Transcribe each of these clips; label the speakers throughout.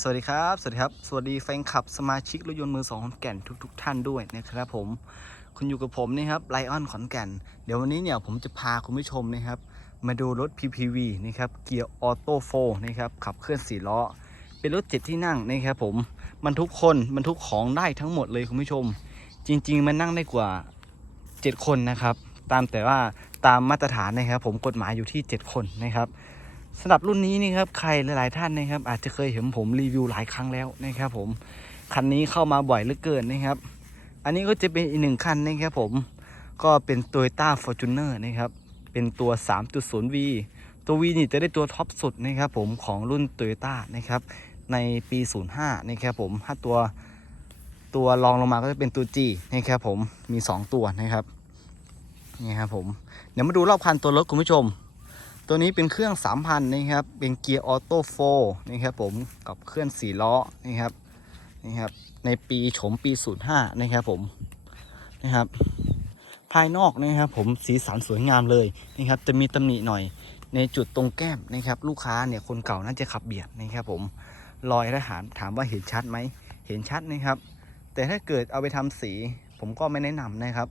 Speaker 1: สวัสดีครับ สวัสดีครับ สวัสดีแฟนคลับสมาชิกรถยนต์มือสองขอนแก่นทุกๆท่านด้วยนะครับผม คุณอยู่กับผมนะครับไลออนขอนแก่น เดี๋ยววันนี้เนี่ยผมจะพาคุณผู้ชมนะครับ มาดูรถ PPV นะครับ เกียร์ออโต้โฟนะครับ ขับเคลื่อน4ล้อ เป็นรถเจ็ดที่นั่งนะครับผมบรรทุกคนบรรทุกของได้ทั้งหมดเลยคุณผู้ชม จริง ๆ มันนั่งได้กว่า 7 คนนะครับ ตามแต่ว่าตามมาตรฐานนะครับ ผมกฎหมายอยู่ที่ 7 คนนะครับ สำหรับรุ่นนี้นี่ครับใครหลาย ๆ ท่านนะครับ อาจจะเคยเห็นผมรีวิวหลายครั้งแล้วนะครับ ผมคันนี้เข้ามาบ่อยเหลือเกินนะครับ อันนี้ก็จะเป็นอีกหนึ่งคันนะครับผมก็เป็น Toyota Fortuner นะครับ เป็นตัว 3.0V ตัว V นี่จะได้ตัวท็อปสุดนะครับผมของรุ่น Toyota นะครับ ในปี 05 นะครับผมถ้าตัวตัวรองลงมาก็จะเป็นตัว G นะครับผมมี 2 ตัวนะครับนี่ครับผมเดี๋ยวมาดูรอบคันตัวรถคุณผู้ชม ตัวนี้เป็นเครื่อง 3,000นะครับ เป็นเกียร์ออโต้โฟนะครับผม กับเครื่อง4ล้อนะครับ นี่ครับ ในปีโฉมปี 05 นะครับผม นะครับ ภายนอกนะครับผม สีสันสวยงามเลยนะครับ จะมีตำหนิหน่อย ในจุดตรงแก้มนะครับ ลูกค้าเนี่ยคนเก่าน่าจะขับเบียดนะครับผม รอยทหารถามว่าเห็นชัดไหม เห็นชัดนะครับ แต่ถ้าเกิดเอาไปทำสี ผมก็ไม่แนะนำนะครับ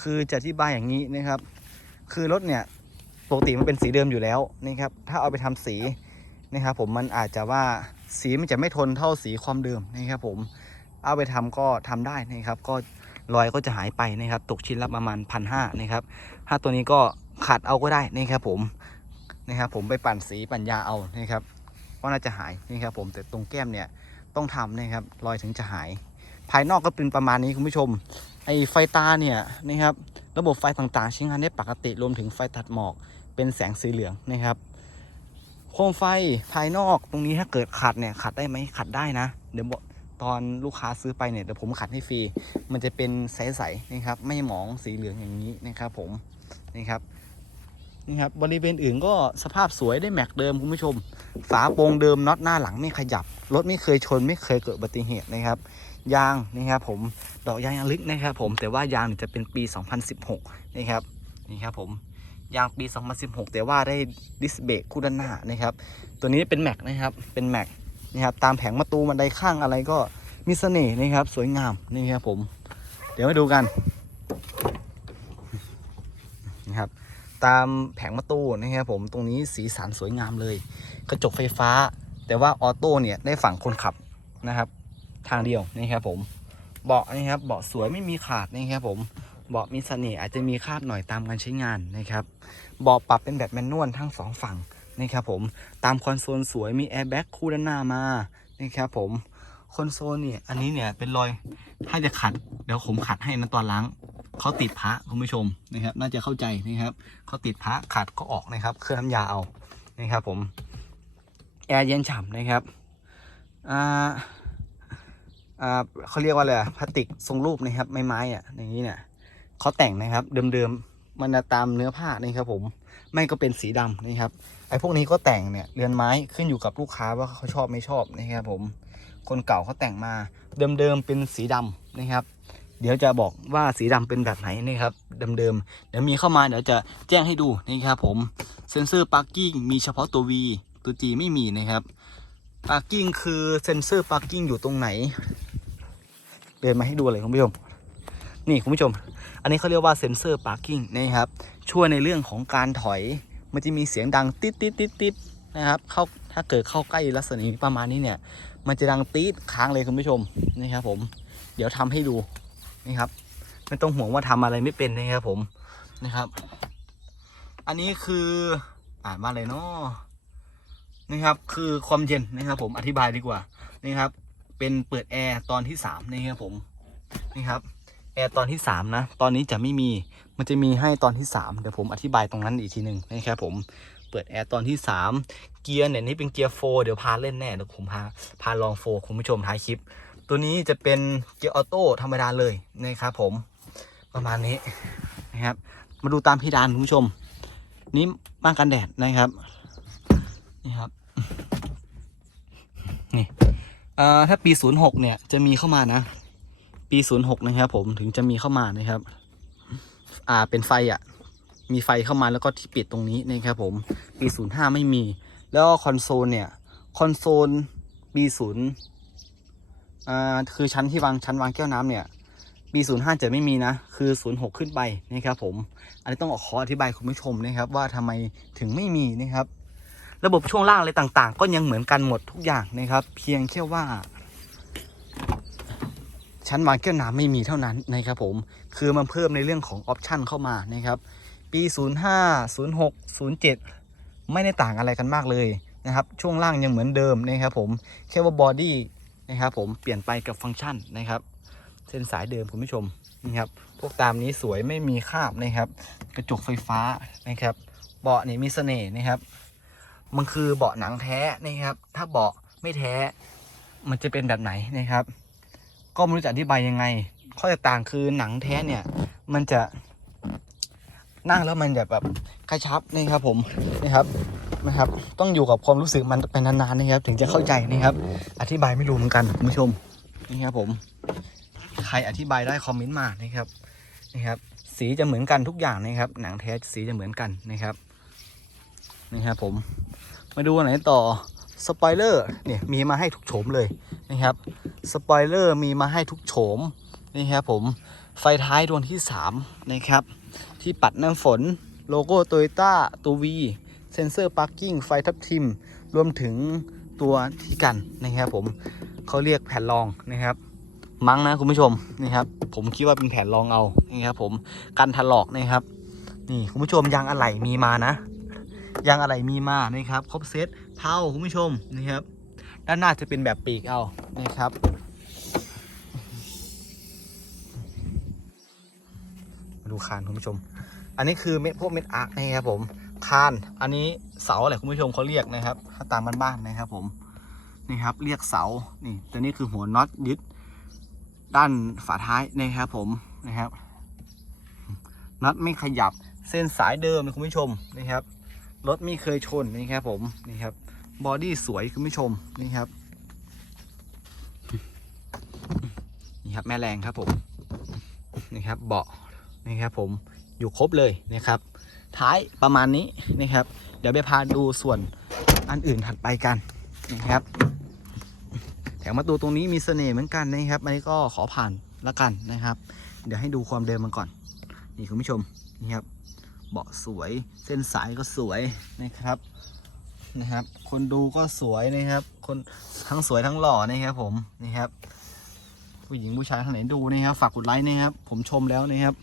Speaker 1: คือจะอธิบายอย่างนี้นะครับ คือรถเนี่ย ปกติมันเป็นสีเดิมอยู่แล้วนะครับถ้าเอาไปทำสีนะครับผมมันอาจจะว่าสีมันจะไม่ทนเท่าสีความเดิมนะครับผมเอาไปทำก็ทำได้นะครับ ก็รอยก็จะหายไปนะครับ ตกชิ้นละประมาณพันห้านะครับถ้าตัวนี้ก็ขัดเอาก็ได้นะครับผมนะครับผมไปปั่นสีปั่นยาเอานะครับก็น่าจะหายนะครับผมแต่ตรงแก้มเนี่ยต้องทำนะครับรอยถึงจะหาย ภายนอกก็เป็นประมาณนี้คุณผู้ชม ไอไฟตาเนี่ยนะครับระบบไฟต่างๆ ใช้งานได้ปกติรวมถึงไฟตัดหมอกเป็นแสงสีเหลืองนะครับโคมไฟภายนอกตรงนี้ถ้าเกิดขัดเนี่ยขัดได้ไหมขัดได้นะ เดี๋ยวตอนลูกค้าซื้อไปเนี่ยเดี๋ยวผมขัดให้ฟรีมันจะเป็นใสๆนะครับไม่หมองสีเหลืองอย่างนี้นะครับผมนี่ครับนี่ครับบริเวณอื่นก็สภาพสวยได้แม็กเดิมคุณผู้ชม ฝาโปรงเดิมน็อตหน้าหลังไม่ขยับ รถไม่เคยชนไม่เคยเกิดอุบัติเหตุนะครับ ยางนะครับผมดอกยางยังลึกนะครับผมแต่ว่ายางจะเป็นปี 2016 นะครับนี่ครับผมยางปี 2016 แต่ว่าได้ดิสเบรกคู่ด้านหน้านะครับ ตัวนี้เป็นแม็กนะครับเป็นแม็กนะครับตามแผงประตูบันไดข้างอะไรก็มีเสน่ห์นะครับ สวยงามนี่ครับผม เดี๋ยวมาดูกันนะครับตามแผงประตูนะครับผมตรงนี้สีสันสวยงามเลย กระจกไฟฟ้า แต่ว่าออโต้เนี่ยได้ฝั่งคนขับนะครับ ทางเดียวนะครับผมเบาะนะครับเบาะสวยไม่มีขาดนะครับผมเบาะมีเสน่ห์อาจจะมีคาดหน่อยตามการใช้งานนะครับเบาะปรับเป็นแบบแมนนวลทั้งสองฝั่งนะครับผมตามคอนโซลสวยมีแอร์แบ็กคู่ด้านหน้ามานะครับผมคอนโซลเนี่ยอันนี้เนี่ยเป็นรอยถ้าจะขัดเดี๋ยวผมขัดให้นะตอนล้างเขาติดพระคุณผู้ชมนะครับ น่าจะเข้าใจนะครับเขาติดพระขัดก็ออกนะครับเครื่องน้ำยาเอานะครับผมแอร์เย็นฉ่ำนะครับอ่า อ่าเขาเรียกว่าอะไรพลาสติกทรงรูปนะครับ ไม้ไม้อะอย่างนี้เนี่ยเขาแต่งนะครับ เดิมๆมันจะตามเนื้อผ้านี่ครับ ผมไม่ก็เป็นสีดำนะครับไอ้พวกนี้ก็แต่งเนี่ยเรือนไม้ขึ้นอยู่กับลูกค้าว่าเขาชอบไม่ชอบนะครับผมคนเก่าเขาแต่งมาเดิมๆเป็นสีดำนะครับ เดี๋ยวจะบอกว่าสีดำเป็นแบบไหนนะครับเดิมๆเดี๋ยวมีเข้ามาเดี๋ยวจะแจ้งให้ดูนะครับผมเซนเซอร์ปาร์กิ้งมีเฉพาะตัว V ตัว G ไม่มีนะครับปาร์กิ้งคือเซนเซอร์ปาร์กิ้งอยู่ตรงไหน เดินมาให้ดูเลยคุณผู้ชม นี่คุณผู้ชม อันนี้เขาเรียกว่าเซนเซอร์ parking นะครับ ช่วยในเรื่องของการถอย มันจะมีเสียงดังติดติดติดติดนะครับ เข้าถ้าเกิดเข้าใกล้ลักษณะนี้ประมาณนี้เนี่ย มันจะดังตีดค้างเลยคุณผู้ชมนี่ครับผม เดี๋ยวทำให้ดูนี่ครับ ไม่ต้องห่วงว่าทำอะไรไม่เป็นนะครับผมนะครับ อันนี้คืออ่านว่าอะไรเนาะนะครับ คือความเย็นนะครับ ผมอธิบายดีกว่านี่ครับ เป็นเปิดแอร์ตอนที่สามนี่ครับผมนี่ครับแอร์ตอนที่สามนะตอนนี้จะไม่มีมันจะมีให้ตอนที่สามเดี๋ยวผมอธิบายตรงนั้นอีกทีหนึ่งนะครับผมเปิดแอร์ตอนที่สามเกียร์เนี่ยนี่เป็นเกียร์โฟเดี๋ยวพาเล่นแน่เดี๋ยวผมพาพาลองโฟคุณผู้ชมท้ายคลิป ตัวนี้จะเป็นเกียร์ออโต้ธรรมดาเลยนะครับผมประมาณนี้นะครับ มาดูตามเพดานคุณผู้ชม นี่ม่านกันแดดนะครับนี่ครับนี่ ถ้าปี 06 เนี่ยจะมีเข้ามานะ ปี 06 นะครับผมถึงจะมีเข้ามานะครับ อ่าเป็นไฟอะ่ะ มีไฟเข้ามาแล้วก็ที่ปิดตรงนี้นะครับผมปี 05 ไม่มี แล้วคอนโซลเนี่ยคอนโซลปีศูนย์อ่าคือชั้นที่วางชั้นวางแก้วน้ำเนี่ยปีศูนย์ห้าจะไม่มีนะ คือศูนย์หกขึ้นไปนะครับผม อันนี้ต้องขออธิบายคุณผู้ชมนะครับว่าทำไมถึงไม่มีนะครับ ระบบช่วงล่างอะไรต่างๆ ก็ยังเหมือนกันหมดทุกอย่างนะครับ เพียงแค่ว่าชั้นวางแก้วน้ำไม่มีเท่านั้นนะครับผมคือมันเพิ่มในเรื่องของออปชันเข้ามานะครับ ปี 05 06 07 ไม่ได้ต่างอะไรกันมากเลยนะครับ ช่วงล่างยังเหมือนเดิมนะครับผมแค่ว่าบอดี้นะครับผมเปลี่ยนไปกับฟังก์ชันนะครับ เส้นสายเดิมคุณผู้ชมนะครับ พวกตามนี้สวยไม่มีคราบนะครับ กระจกไฟฟ้านะครับ เบาะนี่มีเสน่ห์นะครับ มันคือเบาะหนังแท้นะครับ ถ้าเบาะไม่แท้ มันจะเป็นแบบไหนนะครับ ก็ไม่รู้จะอธิบายยังไง ข้อแตกต่างคือหนังแท้เนี่ย มันจะนั่งแล้วมันจะแบบกระชับนะครับผมนะครับนะครับ ต้องอยู่กับความรู้สึกมันเป็นนานๆนะครับ ถึงจะเข้าใจนะครับ อธิบายไม่รู้เหมือนกันคุณผู้ชมนี่ครับผมใครอธิบายได้คอมเมนต์มานะครับนะครับ สีจะเหมือนกันทุกอย่างนะครับ หนังแท้สีจะเหมือนกันนะครับนี่ครับผม มาดูอันไหนต่อสปอยเลอร์เนี่ยมีมาให้ทุกโฉมเลยนะครับสปอยเลอร์มีมาให้ทุกโฉมนี่ครับผมไฟท้ายดวงที่3นะครับที่ปัดน้ำฝนโลโก้โตโยต้าตัววีเซนเซอร์พาร์กิ้งไฟทับทิม รวมถึงตัวที่กันนะครับผมเขาเรียกแผ่นรองนะครับ มั้งนะคุณผู้ชมนี่ครับผมคิดว่าเป็นแผ่นรองเอานี่ครับผมกันถลอกนะครับนี่คุณผู้ชมยางอะไหล่มีมานะ ยางอะไหล่มีมานะครับครบเซตเผาคุณผู้ชมนะครับ ด้านหน้าจะเป็นแบบปีกเอานะครับมาดูคานคุณผู้ชม อันนี้คือเม็ดพวกเม็ดอาร์คนะครับผมคานอันนี้เสาอะไรคุณผู้ชมเขาเรียกนะครับถ้าตามบ้านๆนะครับผมนี่ครับเรียกเสานี่ตัวนี้คือหัวน็อตยึดด้านฝาท้ายนะครับผมนะครับน็อตไม่ขยับเส้นสายเดิมนะคุณผู้ชมนะครับ รถไม่เคยชนนะครับผมนี่ครับบอดี้สวยคุณผู้ชมนี่ครับนี่ครับแม่แรงครับผมนี่ครับเบาะนี่ครับผมอยู่ครบเลยนะครับ ท้ายประมาณนี้นะครับ เดี๋ยวไปพาดูส่วนอันอื่นถัดไปกันนะครับแถมประตูตรงนี้มีเสน่ห์เหมือนกันนะครับอันนี้ก็ขอผ่านละกันนะครับ เดี๋ยวให้ดูความเดิมมันก่อน นี่คุณผู้ชมนี่ครับ เบาะสวย เส้นสายก็สวยนะครับนะครับ คนดูก็สวยนะครับ คนทั้งสวยทั้งหล่อนะครับผมนี่ครับ ผู้หญิงผู้ชายท่านไหนดูนะครับ ฝากกดไลค์นะครับ ผมชมแล้วนะครับ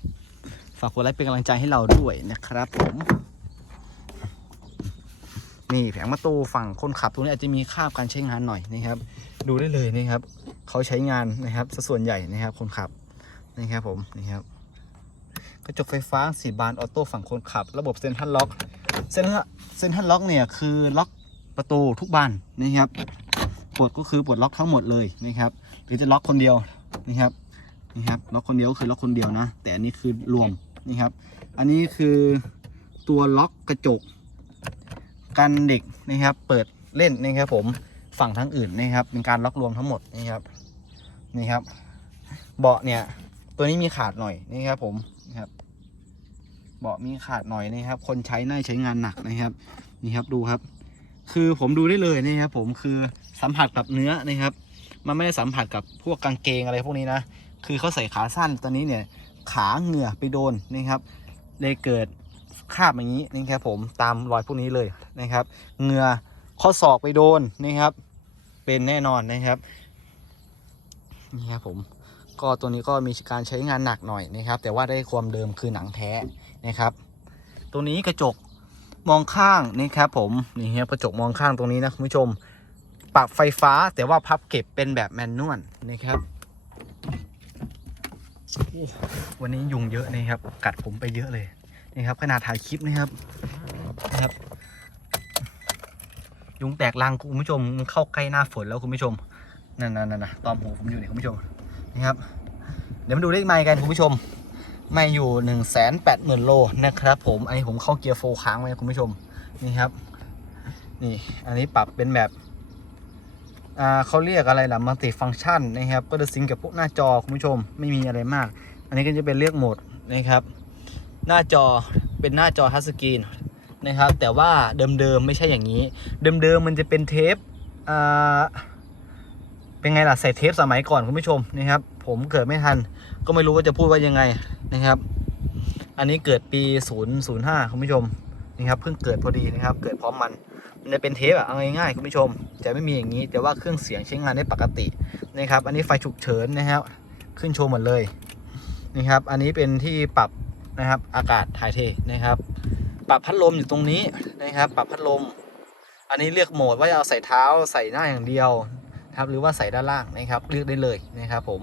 Speaker 1: ฝากกดไลค์เป็นกำลังใจให้เราด้วยนะครับผมนี่แผงประตูฝั่งคนขับตรงนี้อาจจะมีคราบการใช้งานหน่อยนะครับ ดูได้เลยนะครับ เขาใช้งานนะครับส,ส่วนใหญ่นะครับ คนขับนะครับผมนี่ครับ ระจกไฟฟ้าสีบานออโต้ฝั่งคนขับ ระบบเซ็นทรัลล็อกเซ็นเซ็นทรัลล็อกเนี่ยคือล็อกประตูทุกบานนะครับปลดก็คือปลดล็อกทั้งหมดเลยนะครับหรือจะล็อกคนเดียวนะครับนี่ครับล็อกคนเดียวก็คือล็อกคนเดียวนะ แต่อันนี้คือรวมนี่ครับ อันนี้คือตัวล็อกกระจก กันเด็กนะครับ เปิดเล่นนะครับผมฝั่งทั้งอื่นนะครับ เป็นการล็อกรวมทั้งหมดนี่ครับนี่ครับ เบาะเนี่ย ตัวนี้มีขาดหน่อยนี่ครับผม ครับเบาะมีขาดหน่อยนะครับ คนใช้น่าใช้งานหนักนะครับ นี่ครับดูครับ คือผมดูได้เลยนะครับ ผมคือสัมผัสกับเนื้อนะครับ มันไม่ได้สัมผัสกับพวกกางเกงอะไรพวกนี้นะคือเขาใส่ขาสั้นตอนนี้เนี่ย ขาเหงื่อไปโดนนะครับเลยเกิดคราบอย่างนี้นะครับผมตามรอยพวกนี้เลยนะครับเหงือข้อศอกไปโดนนะครับ เป็นแน่นอนนะครับนี่ครับผม ก็ตัวนี้ก็มีการใช้งานหนักหน่อยนะครับ แต่ว่าได้ความเดิมคือหนังแท้นะครับ ตัวนี้กระจกมองข้างนะครับผมนี่ครับกระจกมองข้างตรงนี้นะคุณผู้ชมปรับไฟฟ้าแต่ว่าพับเก็บเป็นแบบแมนนวลนะครับ วันนี้ยุงเยอะนะครับ กัดผมไปเยอะเลยนี่ครับขนาดถ่ายคลิปนะครับนะครับ ยุงแตกรังคุณผู้ชมมันเข้าใกล้หน้าฝนแล้วคุณผู้ชมนั่นนั่นนั่นนะตอมหูผมอยู่เนี่ยคุณผู้ชม ครับ เดี๋ยวมาดูเลขไมค์กันคุณผู้ชม ไม่อยู่หนึ่งแสนแปดหมื่นโลนะครับ ผมอันนี้ผมเข้าเกียร์โฟร์ค้างไว้คุณผู้ชมนี่ครับ นี่อันนี้ปรับเป็นแบบอ่าเขาเรียกอะไรล่ะมัลติฟัง c t ชันนะครับ ก็จะซิงกับพวกหน้าจอคุณผู้ชมไม่มีอะไรมาก อันนี้ก็จะเป็นเลือกโหมดนะครับ หน้าจอเป็นหน้าจอทัชสกรีนนะครับ แต่ว่าเดิมๆไม่ใช่อย่างนี้ เดิมๆมันจะเป็นเทปอ่า เป็นไงล่ะใส่เทปสมัยก่อนคุณผู้ชมนะครับ ผมเกิดไม่ทัน ก็ไม่รู้ว่าจะพูดว่ายังไงนะครับ อันนี้เกิดปี 005 คุณผู้ชมนี่ครับเพิ่งเกิดพอดีนะครับ เกิดพร้อมมันมันจะเป็นเทปอะเอาง่ายๆคุณผู้ชมจะไม่มีอย่างนี้ แต่ว่าเครื่องเสียงใช้งานได้ปกตินะครับ อันนี้ไฟฉุกเฉินนะครับ ขึ้นโชว์หมดเลยนี่ครับ อันนี้เป็นที่ปรับนะครับอากาศถ่ายเทนะครับ ปรับพัดลมอยู่ตรงนี้นะครับ ปรับพัดลม อันนี้เลือกโหมดว่าจะเอาใส่เท้าใส่หน้าอย่างเดียว ครับหรือว่าใส่ด้านล่างนะครับเลือกได้เลยนะครับผม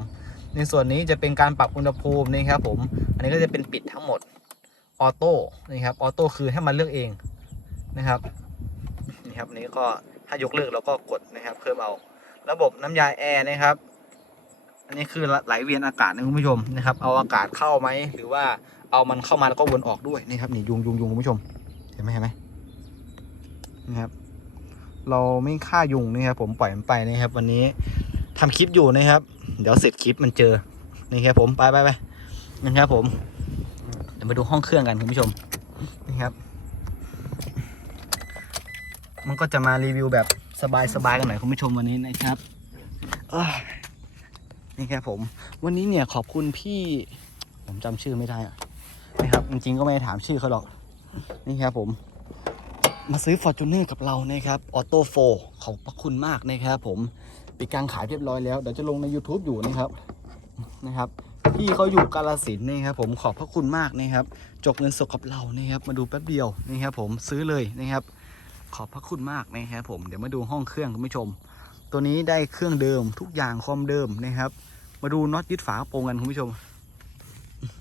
Speaker 1: ในส่วนนี้จะเป็นการปรับอุณหภูมินะครับผมอันนี้ก็จะเป็นปิดทั้งหมดออโต้นะครับออโต้คือให้มันเลือกเองนะครับนี่ครับนี้ก็ถ้ายกเลิกเราก็กดนะครับเพิ่มเอา ระบบน้ำยาแอร์นะครับ อันนี้คือไหลเวียนอากาศนะคุณผู้ชมนะครับเอาอากาศเข้าไหมหรือว่าเอามันเข้ามาแล้วก็วนออกด้วยนะครับนี่ยุงยุงยุงคุณผู้ชมเห็นไหมเห็นไหมนะครับ เราไม่ฆ่ายุงนะครับผมปล่อยมันไปนะครับ วันนี้ทำคลิปอยู่นะครับ เดี๋ยวเสร็จคลิปมันเจอนี่ครับผมไปไปไปนะครับผมเดี๋ยวมาดูห้องเครื่องกันคุณผู้ชมนี่ครับ มันก็จะมารีวิวแบบสบายๆกันหน่อยคุณผู้ชมวันนี้นะครับนี่ครับผม วันนี้เนี่ยขอบคุณพี่ ผมจำชื่อไม่ได้อะนะครับจริงๆก็ไม่ได้ถามชื่อเขาหรอกนี่ครับผม มาซื้อ f o r t u n e r กับเรานะครับออโต้โฟขอบพระคุณมากนะครับผมปิดการขายเรียบร้อยแล้ว เดี๋ยวจะลงใน YouTube อยู่นะครับนะครับพี่เขาอยู่กาลสินธุ์นะครับผมขอบพระคุณมากนะครับจกเงินสดกับเรานะครับ มาดูแป๊บเดียวนะครับผมซื้อเลยนะครับ ขอบพระคุณมากนะครับผมเดี๋ยวมาดูห้องเครื่องคุณผู้ชม ตัวนี้ได้เครื่องเดิมทุกอย่างความเดิมนะครับ มาดูน็อตยึดฝากระโปรงกันคุณผู้ชม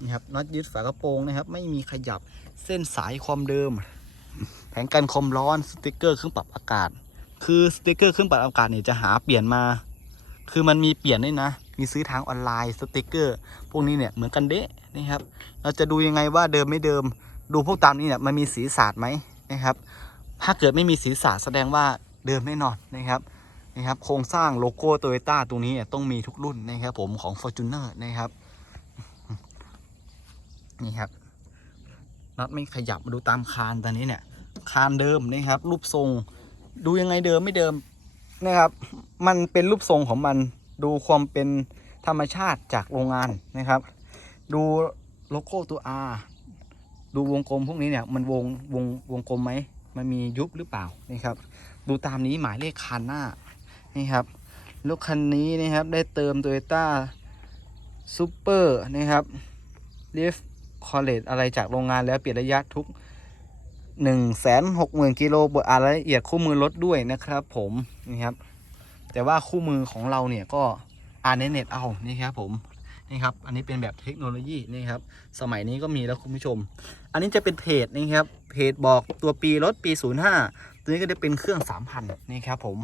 Speaker 1: นี่ครับน็อตยึดฝากระโปรงนะครับ ไม่มีขยับเส้นสายความเดิม แผงกันความร้อนสติกเกอร์เครื่องปรับอากาศ คือสติกเกอร์เครื่องปรับอากาศเนี่ยจะหาเปลี่ยนมา คือมันมีเปลี่ยนด้วยนะ มีซื้อทางออนไลน์สติกเกอร์ พวกนี้เนี่ยเหมือนกันเดะนะครับ เราจะดูยังไงว่าเดิมไม่เดิม ดูพวกตามนี้เนี่ยมันมีสีสาดไหมนะครับ ถ้าเกิดไม่มีสีสาดแสดงว่าเดิมแน่นอนนะครับนะครับโครงสร้างโลโก้โตโยต้าตรงนี้ต้องมีทุกรุ่นนะครับผมของ Fortuner นะครับนี่ครับ น็อตไม่ขยับมาดูตามคานตอนนี้เนี่ย คานเดิมนะครับ รูปทรง ดูยังไงเดิมไม่เดิมนะครับ มันเป็นรูปทรงของมันดูความเป็นธรรมชาติจากโรงงานนะครับ ดูโลโก้ตัว R ดูวงกลมพวกนี้เนี่ยมันวงวงวงกลมไหมมันมียุบหรือเปล่านะครับ ดูตามนี้หมายเลขคันหน้านี่ครับรถคันนี้นะครับได้เติม Toyota Super นะครับ l i f c o l l e g e อะไรจากโรงงานแล้วเปลี่ยนระยะทุก 1 6 0 0 0 0กิโลบวกรายละเอียดคู่มือรถด้วยนะครับ ผมนี่ครับ แต่ว่าคู่มือของเราเนี่ยก็อ่านในเน็ตเอานี่ครับผมนี่ครับ อันนี้เป็นแบบเทคโนโลยีนี่ครับ สมัยนี้ก็มีแล้วคุณผู้ชม อันนี้จะเป็นเพจนี่ครับ เพจบอกตัวปีรถปี 05 ตัวนี้ก็จะเป็นเครื่อง 3,000 นี่ครับผม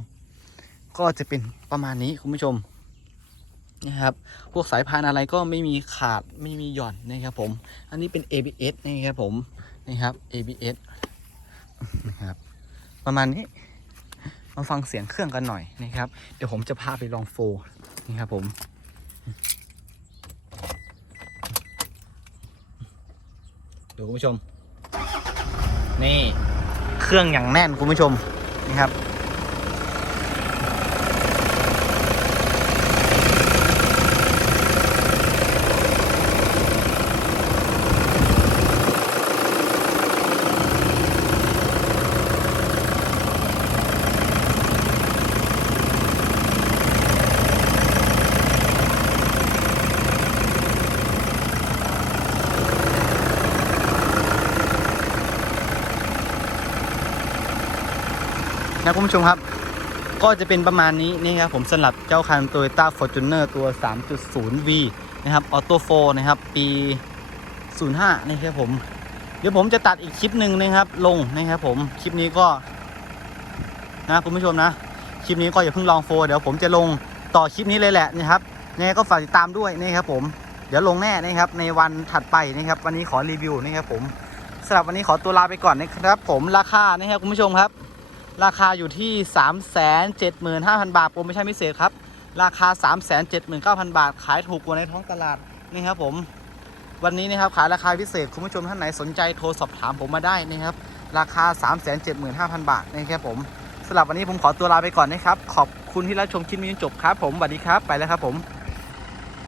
Speaker 1: ก็จะเป็นประมาณนี้คุณผู้ชม นะครับ พวกสายพานอะไรก็ไม่มีขาดไม่มีหย่อนนะครับผม อันนี้เป็น ABS นี่ครับผมนี่ครับ ABS นะครับประมาณนี้มาฟังเสียงเครื่องกันหน่อยนะครับ เดี๋ยวผมจะพาไปลองโฟร์นี่ครับผมดูคุณผู้ชม นี่เครื่องอย่างแน่นคุณผู้ชมนี่ครับ นะคุณผู้ชมครับ ก็จะเป็นประมาณนี้นี่ครับผมสำหรับเจ้าคัน Toyota Fortuner ตัว 3.0V นะครับออโต้โฟนะครับ ปี 05นะครับผม เดี๋ยวผมจะตัดอีกคลิปหนึ่งนะครับ ลงนะครับผมคลิปนี้ก็นะคุณผู้ชมนะคลิปนี้ก็อย่าเพิ่งลองโฟเดี๋ยวผมจะลงต่อคลิปนี้เลยแหละนะครับยังไงก็ฝากติดตามด้วยนะครับผมเดี๋ยวลงแน่นะครับในวันถัดไปนะครับ วันนี้ขอรีวิวนะครับผมสำหรับวันนี้ขอตัวลาไปก่อนนะครับ ผมราคานะครับคุณผู้ชมครับ ราคาอยู่ที่ 375,000 บาทโปรโมชั่นพิเศษครับ ราคา 379,000 บาท ขายถูกกว่าในท้องตลาดนี่ครับผมวันนี้นะครับขายราคาพิเศษคุณผู้ชมท่านไหนสนใจโทรสอบถามผมมาได้นะครับราคา 375,000 บาทนะครับผมสสำหรับวันนี้ผมขอตัวลาไปก่อนนะครับ ขอบคุณที่รับชมคลิปนี้จนจบครับผมสวัสดีครับไปแล้วครับผม